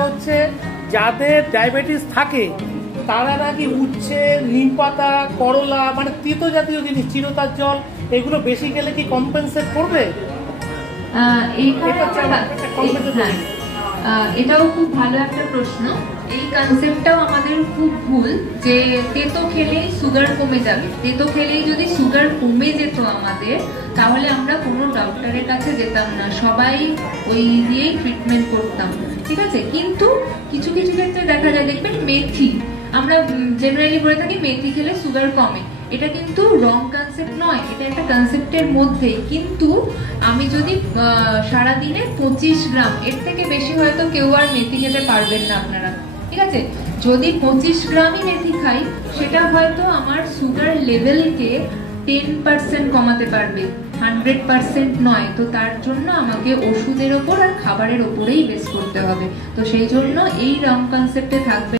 হচ্ছে যাদের ডায়াবেটিস থাকে তারা নাকি উচ্ছে, নিম পাতা, করলা মানে তিতো জাতীয় জিনিস, চিরতার জল এগুলো বেশি গেলে কি কম্পেনসেট করবে? এটাও খুব ভালো একটা প্রশ্ন। এই কনসেপ্টটাও আমাদের খুব ভুল যে তেতো খেলেই সুগার কমে যাবে। তেতো খেলেই যদি সুগার কমে যেত আমাদের, তাহলে আমরা কোনো ডক্টরের কাছে যেতাম না, সবাই ওই দিয়েই ট্রিটমেন্ট করতাম, ঠিক আছে। কিন্তু কিছু কিছু ক্ষেত্রে দেখা যায়, দেখবেন মেথি, আমরা জেনারেলি বলে থাকি মেথি খেলে সুগার কমে। এটা কিন্তু রং কনসেপ্ট নয়, এটা একটা কনসেপ্টের মধ্যেই। কিন্তু আমি যদি সারাদিনে 25 গ্রাম, এর থেকে বেশি হয়তো কেউ আর মেথি খেতে পারবেন না আপনারা, ঠিক আছে। যদি 25 গ্রামই মেথি খাই, সেটা হয়তো আমার সুগার লেভেলকে 10% কমাতে পারবে, 100% নয়। তো তার জন্য আমাকে ওষুধের ওপর আর খাবারের ওপরেই বেস করতে হবে। তো সেই জন্য এই রং কনসেপ্টে থাকবে।